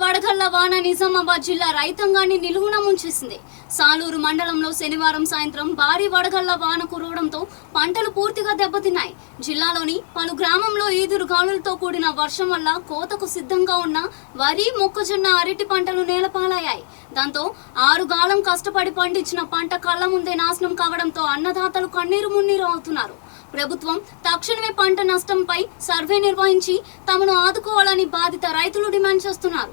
వడగళ్ల వాన నిజామాబాద్ జిల్లా రైతాంగాన్ని నిలువున ముంచేసింది. సాలూరు మండలంలో శనివారం సాయంత్రం భారీ వడగళ్ల వాన కురవడంతో పంటలు పూర్తిగా దెబ్బతిన్నాయి. జిల్లాలోని పలు గ్రామంలో ఈదురు గాలులతో కూడిన వర్షం వల్ల కోతకు సిద్ధంగా ఉన్న వరి, మొక్కజొన్న, అరటి పంటలు నేలపాలయ్యాయి. దాంతో 6 గాలం కష్టపడి పండించిన పంట కళ్ల ముందే నాశనం కావడంతో అన్నదాతలు కన్నీరు మున్నీరు అవుతున్నారు. ప్రభుత్వం తక్షణమే పంట నష్టంపై సర్వే నిర్వహించి తమను ఆదుకోవాలని బాధిత రైతులు డిమాండ్ చేస్తున్నారు.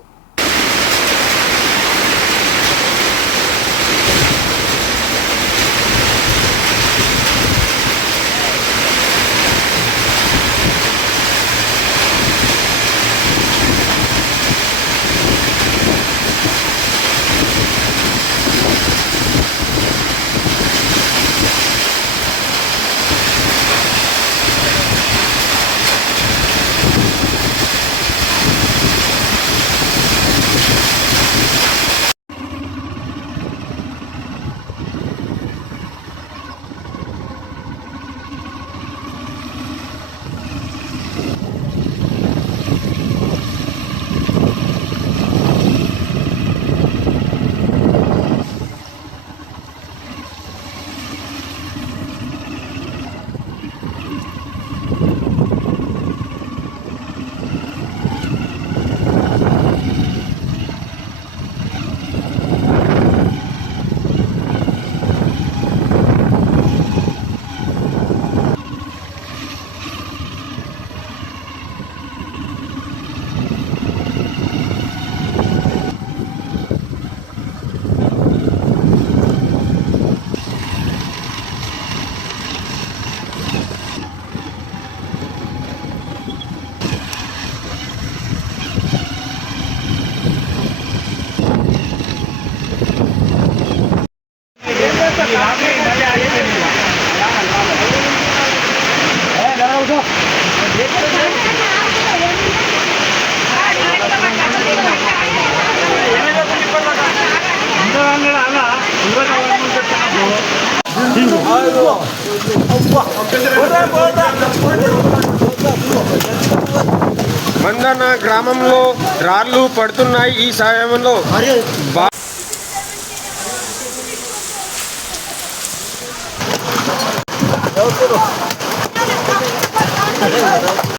మందన గ్రామంలో రాళ్లు పడుతున్నాయి. ఈ సమయంలో